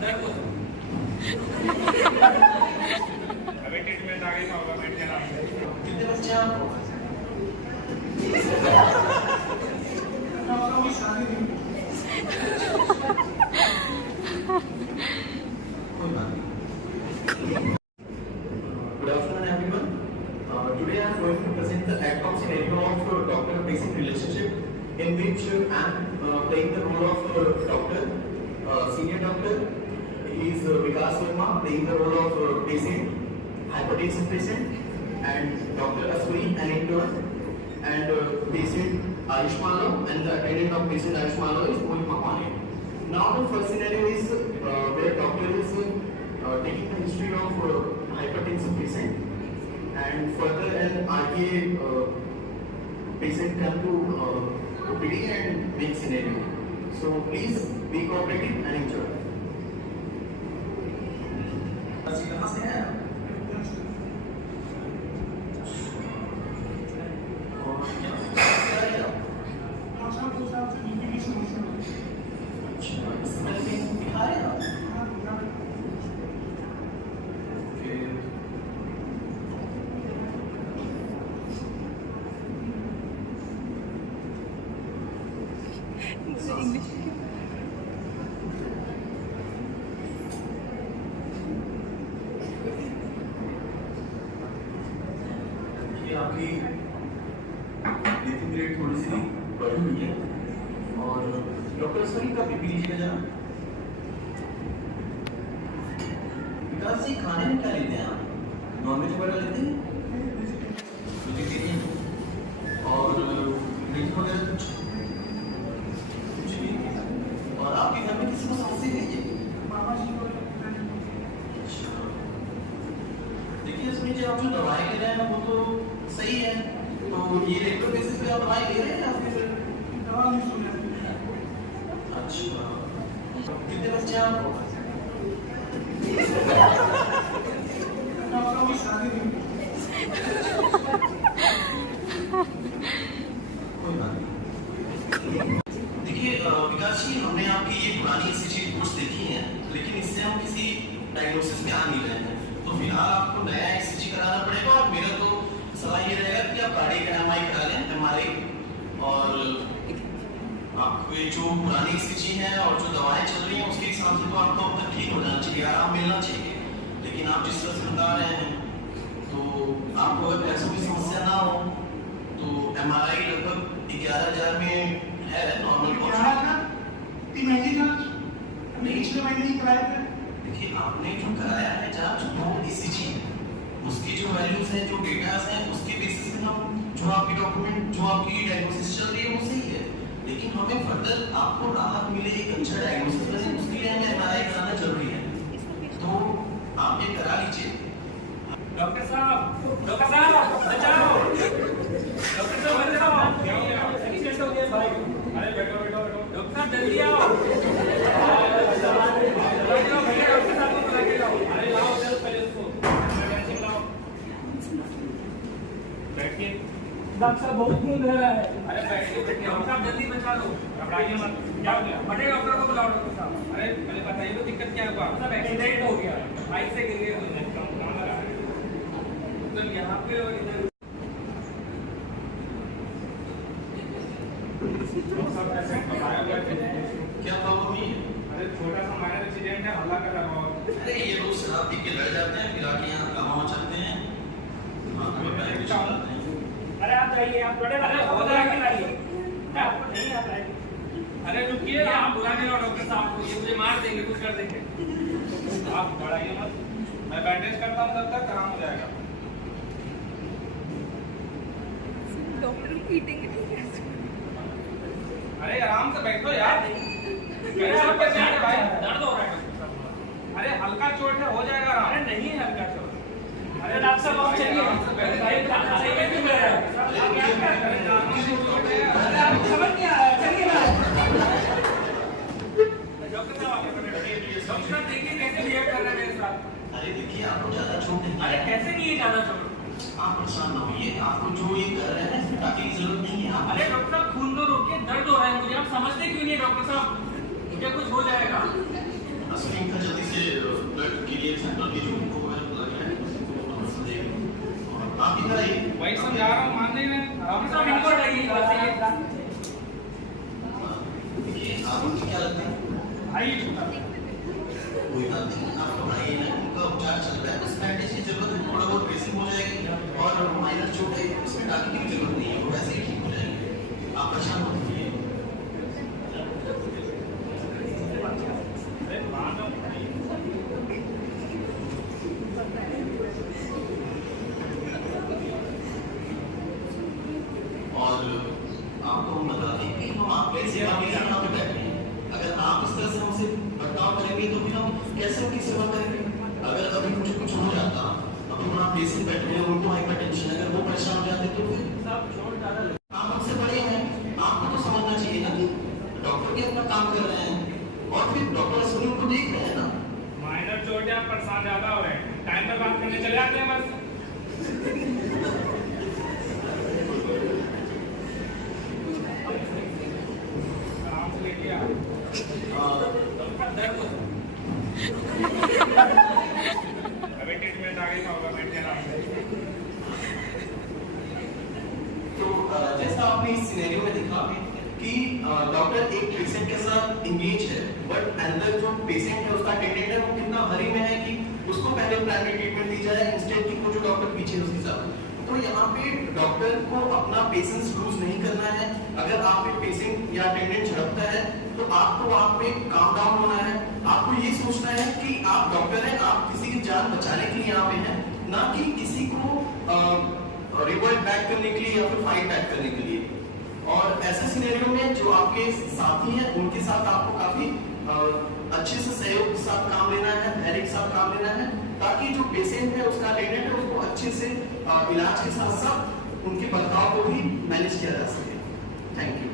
दर्द हो अभी ट्रीटमेंट आगे का होगा बैठ जाना। कितने बच्चे हैं आपको? कोई बात नहीं। Good afternoon, everyone. Today I am going to present the ad-hoc scenario of doctor-patient relationship, in which I am playing the role of doctor, senior doctor. He is Vikas Verma, playing the role of patient, hypertension patient, and Dr. Aswini, an intern, and patient Ayush Malo, and the attendant of patient Ayush Malo is Mohit Makwane. Now the first scenario is where doctor is taking the history of hypertensive patient, and further an RTA patient come to OPD and make scenario. So please be cooperative and enjoy. कहाँ से हैं? आपकी breathing rate थोड़ी सी बढ़ी हुई है और doctor सभी का बीपी लीजिएगा जरा। विकास जी खाने में क्या लेते हैं आप? नॉनवेज वगैरह लेते हैं? वेजिटेरियन और ड्रिंक वगैरह कुछ नहीं? और आपके घर में किसी को समस्या नहीं है? देखिए इसमें जो आप जो दवाई ले रहे हैं वो तो सही है, तो ये रेगुलर बेसिस पे आप दवाई ले रहे हैं या फिर दवा नहीं सुन रहे? अच्छा, कितने बच्चे हैं आपको? कोई बात नहीं। देखिए विकास जी, हमने आपकी ये पुरानी ECG रिपोर्ट्स देखी हैं, लेकिन इससे हम किसी डायग्नोसिस पे आ नहीं रहे हैं, तो फिलहाल आपको नया ECG कराना पड़ेगा। और मेरा तो सलाह ये रहेगा कि आप कार्डियक MRI करा लें, MRI, और आपको ये जो पुरानी ECG है और जो दवाएं चल रही हैं उसके हिसाब से तो आपको अब तक ठीक हो जाना चाहिए, आराम मिलना चाहिए। लेकिन आप जिस तरह से बता रहे हैं तो आपको अगर पैसों की समस्या ना हो तो MRI लगभग 11,000 में है नॉर्मल कॉस्ट। देखिए आपने जो कराया है जांच वो ECG है, उसकी जो वैल्यूज हैं, जो डेटास हैं, उसके बेसिस पे हम जो आपकी डॉक्यूमेंट, जो आपकी डायग्नोसिस चल रही है वो सही है, लेकिन हमें फर्दर आपको राहत मिले, एक अच्छा डायग्नोसिस मिले, उसके लिए हमें MRI कराना जरूरी है, तो आप ये करा लीजिए। डॉक्टर साहब बचाओ, डॉक्टर साहब बचाओ, एक्सीडेंट हो गया भाई। अरे बैठो बैठो बैठो, डॉक्टर साहब जल्दी आओ, डॉक्टर साहब को बुला के लाओ। अरे लाओ जल्द पहले उसको लाओ, बैठिए। डॉक्टर साहब बहुत खून बह रहा है। अरे बैठिए बैठिए, डॉक्टर साहब जल्दी बचा लो, घबराइए मत। क्या हो गया? बड़े डॉक्टर को बुलाओ डॉक्टर साहब। अरे पहले बताइए तो दिक्कत क्या हुआ? सब एक्सीडेंट हो गया, बाइक से गिर गए, यहाँ पे और इधर क्या प्रॉब्लम है? अरे छोटा सा माइनर एक्सीडेंट है, हल्ला कर रहा हूँ। अरे ये लोग शराब पी के लड़ जाते हैं, फिर आके यहाँ काम मचाते हैं, हमें बैग चलाते हैं। अरे आप जाइए, आप बड़े अरे हो जाएगा लाइए, आपको नहीं आता है। अरे रुकिए, आप बुला के लाओ डॉक्टर साहब को, ये मुझे मार देंगे, कुछ कर देंगे। आप बढ़ाइए मत, मैं बैंडेज करता हूँ, तब तक काम हो जाएगा। डॉक्टर पीटेंगे ठीक है। अरे आराम से बैठो यार, कैसे पेशेंट है भाई, दर्द हो रहा है डॉक्टर साहब। अरे हल्का चोट है, हो जाएगा आराम। अरे नहीं है हल्का चोट। अरे डॉक्टर साहब आप चलिए, भाई सही में क्यों कर रहे हैं? समझ नहीं आ रहा है, चलिए ना। डॉक्टर साहब देखिए कैसे बिहेव कर रहे हैं मेरे साथ। अरे देखिए आपको ज्यादा चोट नहीं अरे है, कैसे नहीं है ज्यादा चोट? आप परेशान ना होइए, आपको जो ये कर रहे हैं इसमें टाके की जरूरत नहीं है। अरे डॉक्टर साहब खून तो रोकिए, दर्द हो रहा है मुझे, आप समझते क्यों नहीं डॉक्टर साहब? मुझे कुछ हो जाएगा। अस्वीन का लिए सेंट्रल की जो उनको लग रहा है वो समझ देंगे। और आप इधर आइए। वही समझा रहा हूँ, मान नहीं रहे आराम से इनको लगी बस ये देखिए आप उनकी क्या लगता है? भाई छोटा कोई बात नहीं, आप घबराइए ना, उनका उपचार चल रहा है, बस बैंडेज की जरूरत है, थोड़ा बहुत ड्रेसिंग हो जाएगी और माइनर चोट है इसमें टाँकी की भी जरूरत नहीं है, वो वैसे ही ठीक हो जाएंगे। आप परेशान मत होइए। और आपको हम बता दें कि हम आपके सेवा के लिए यहाँ पे बैठे हैं। अगर आप इस तरह से हमसे बर्ताव करेंगे तो फिर हम कैसे उनकी सेवा करेंगे? अगर अभी मुझे कुछ हो जाता, अभी वहाँ पेशेंट बैठे हैं, उनको हाइपरटेंशन, अगर वो परेशान हो जाते तो फिर सब छोड़ डाला आप हमसे बड़े हैं, आपको तो समझना चाहिए ना कि डॉक्टर भी अपना काम कर रहे हैं और फिर डॉक्टर असली उनको देख रहे हैं ना। माइनर चोट है, परेशान ज्यादा हो रहे हैं, टाइम पर बात करने चले जाते हैं बस। आराम से लेके आ। दर्द अभी ट्रीटमेंट आगे का होगा, बैठ के आराम से। तो जैसा आपने इस सिनेरियो में देखा कि डॉक्टर एक पेशेंट के साथ इंगेज है, बट अंदर जो पेशेंट है उसका अटेंडेंट है वो कितना हरी में है कि उसको पहले प्राइमरी ट्रीटमेंट दी जाए इंस्टेड कि वो जो डॉक्टर पीछे है उसके साथ। तो यहाँ पे डॉक्टर को अपना पेशेंस लूज नहीं करना है। अगर आप एक पेशेंट या अटेंडेंट झड़पता है तो आपको वहाँ पे काम डाउन होना है। आपको ये सोचना है कि आप डॉक्टर हैं, आप किसी की जान बचाने के लिए यहाँ पे हैं, ना कि किसी को रिवर्ट बैक करने के लिए या फिर फाइट बैक करने के लिए। और ऐसे सिनेरियो में जो आपके साथी हैं उनके साथ आपको काफी अच्छे से सहयोग के साथ काम लेना है, धैर्य के साथ काम लेना है, ताकि जो पेशेंट है उसका अटेंडेंट है उसको अच्छे से इलाज के साथ साथ उनके बर्ताव को भी मैनेज किया जा सके। Thank you.